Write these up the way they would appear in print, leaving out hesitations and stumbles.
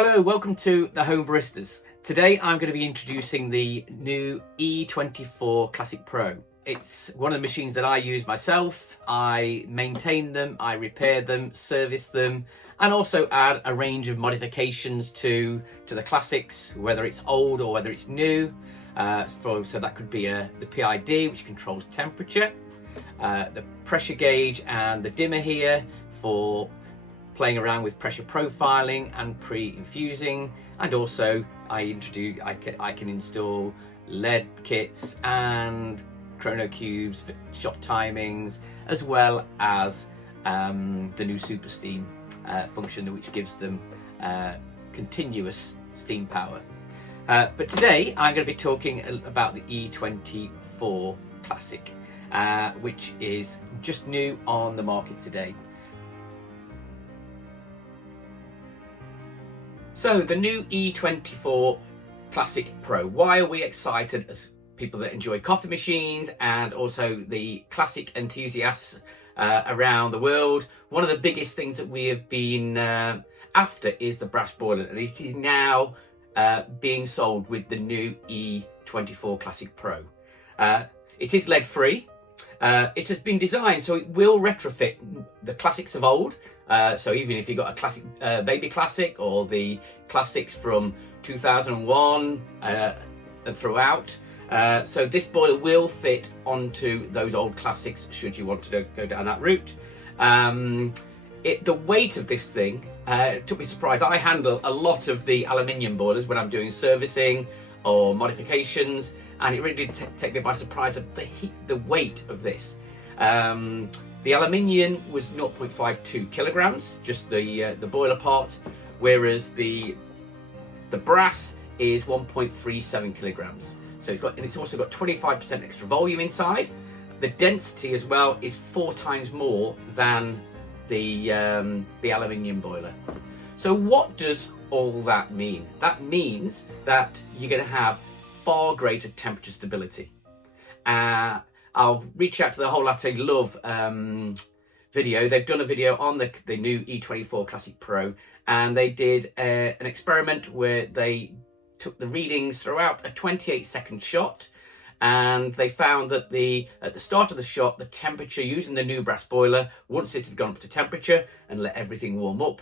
Hello, welcome to the Home Baristas. Today I'm going to be introducing the new E24 Classic Pro. It's one of the machines that I use myself. I maintain them, I repair them, service them, and also add a range of modifications to the Classics, whether it's old or whether it's new. So that could be the PID, which controls temperature, the pressure gauge and the dimmer here for playing around with pressure profiling and pre-infusing, and also I can install LED kits and chrono cubes for shot timings, as well as the new Super Steam function, which gives them continuous steam power. But today I'm going to be talking about the E24 Classic, which is just new on the market today. So the new E24 Classic Pro, why are we excited as people that enjoy coffee machines and also the classic enthusiasts around the world? One of the biggest things that we have been after is the brass boiler, and it is now being sold with the new E24 Classic Pro. It is lead free. It has been designed so it will retrofit the classics of old. So even if you've got a classic baby classic or the classics from 2001 and throughout, so this boiler will fit onto those old classics should you want to go down that route. The weight of this thing took me by surprise. I handle a lot of the aluminium boilers when I'm doing servicing or modifications, and it really did take me by surprise of the weight of this. The aluminium was 0.52 kilograms, just the boiler parts, whereas the brass is 1.37 kilograms. So it's also got 25% extra volume inside. The density as well is 4 times more than the aluminium boiler. So what does all that mean? That means that you're going to have far greater temperature stability. I'll reach out to the Whole Latte Love video. They've done a video on the new E24 Classic Pro, and they did an experiment where they took the readings throughout a 28-second shot, and they found that at the start of the shot, the temperature using the new brass boiler, once it had gone up to temperature and let everything warm up,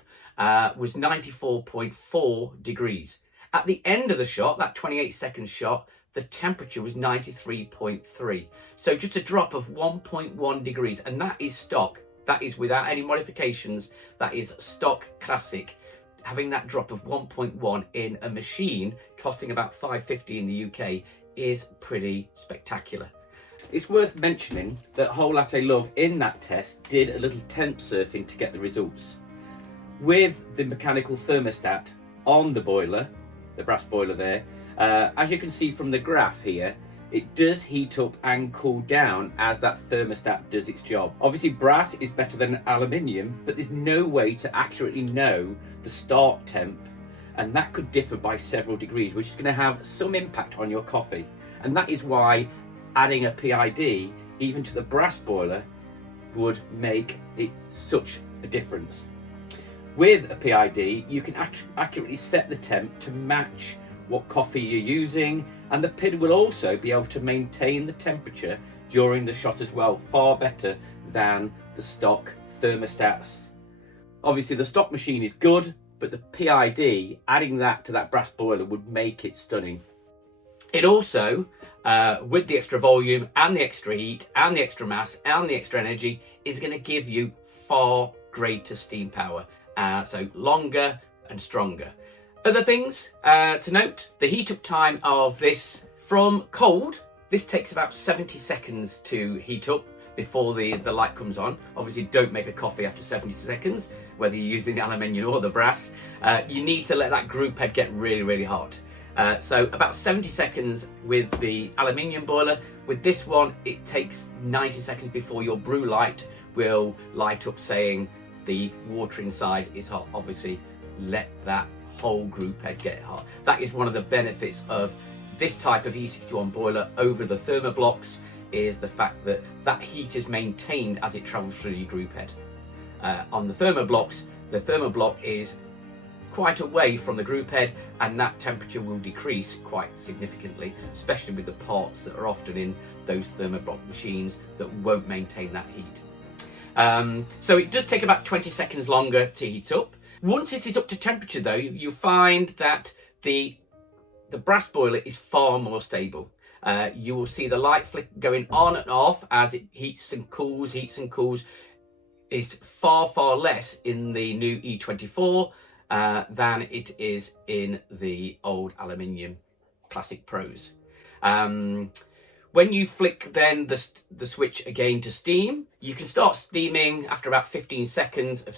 was 94.4 degrees. At the end of the shot, that 28-second shot, the temperature was 93.3. So just a drop of 1.1 degrees, and that is stock. That is without any modifications. That is stock classic. Having that drop of 1.1 in a machine costing about $550 in the UK is pretty spectacular. It's worth mentioning that Whole Latte Love in that test did a little temp surfing to get the results. With the mechanical thermostat on the boiler, the brass boiler there, as you can see from the graph here, it does heat up and cool down as that thermostat does its job. Obviously brass is better than aluminium, but there's no way to accurately know the start temp, and that could differ by several degrees, which is going to have some impact on your coffee. And that is why adding a PID even to the brass boiler would make it such a difference. With a PID, you can accurately set the temp to match what coffee you're using, and the PID will also be able to maintain the temperature during the shot as well, far better than the stock thermostats. Obviously the stock machine is good, but the PID, adding that to that brass boiler would make it stunning. It also, with the extra volume and the extra heat and the extra mass and the extra energy, is going to give you far greater steam power, so longer and stronger. Other things to note, the heat up time of this from cold, this takes about 70 seconds to heat up before the light comes on. Obviously don't make a coffee after 70 seconds, whether you're using the aluminium or the brass. You need to let that group head get really, really hot. So about 70 seconds with the aluminium boiler. With this one, it takes 90 seconds before your brew light will light up saying the water inside is hot. Obviously let that whole group head get hot. That is one of the benefits of this type of E61 boiler over the thermoblocks, is the fact that that heat is maintained as it travels through your group head. On the thermoblocks, the thermoblock is quite away from the group head, and that temperature will decrease quite significantly, especially with the parts that are often in those thermoblock machines that won't maintain that heat. So it does take about 20 seconds longer to heat up. Once it is up to temperature though, you find that the brass boiler is far more stable. You will see the light flick going on and off as it heats and cools, is far, far less in the new E24 than it is in the old aluminium Classic Pros. When you flick then the switch again to steam, you can start steaming after about 15 seconds of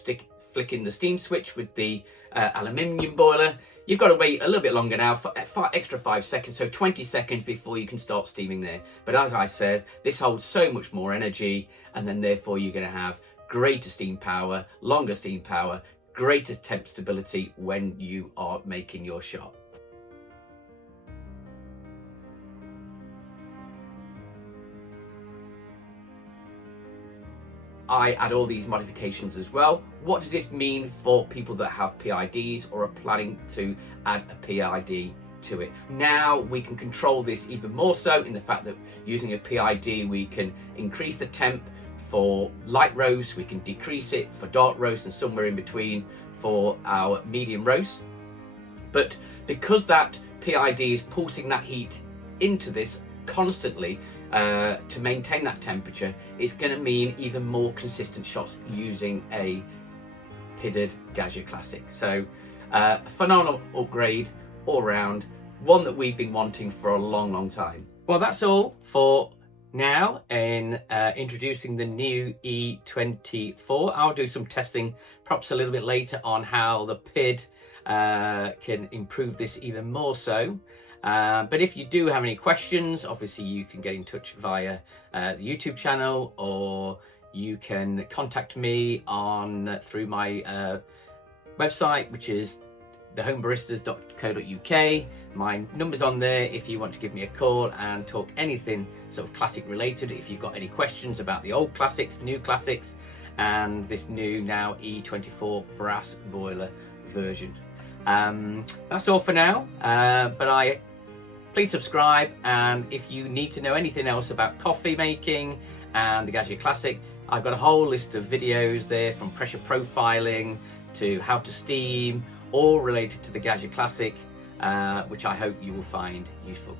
flicking the steam switch with the aluminium boiler. You've got to wait a little bit longer now, for extra 5 seconds, so 20 seconds before you can start steaming there. But as I said, this holds so much more energy, and then therefore you're going to have greater steam power, longer steam power, greater temp stability when you are making your shot. I add all these modifications as well. What does this mean for people that have PIDs or are planning to add a PID to it? Now we can control this even more so in the fact that using a PID we can increase the temp for light roast, we can decrease it for dark roast, and somewhere in between for our medium roast. But because that PID is pulsing that heat into this constantly, to maintain that temperature, it's going to mean even more consistent shots using a PIDed Gaggia Classic. So a phenomenal upgrade all round, one that we've been wanting for a long time. Well, that's all for now in introducing the new E24. I'll do some testing perhaps a little bit later on how the PID can improve this even more so. But if you do have any questions, obviously you can get in touch via the YouTube channel, or you can contact me through my website, which is thehomebaristas.co.uk. My number's on there if you want to give me a call and talk anything sort of classic related. If you've got any questions about the old classics, new classics, and this new now E24 brass boiler version. That's all for now, but please subscribe, and if you need to know anything else about coffee making and the Gaggia Classic, I've got a whole list of videos there, from pressure profiling to how to steam, all related to the Gaggia Classic, which I hope you will find useful.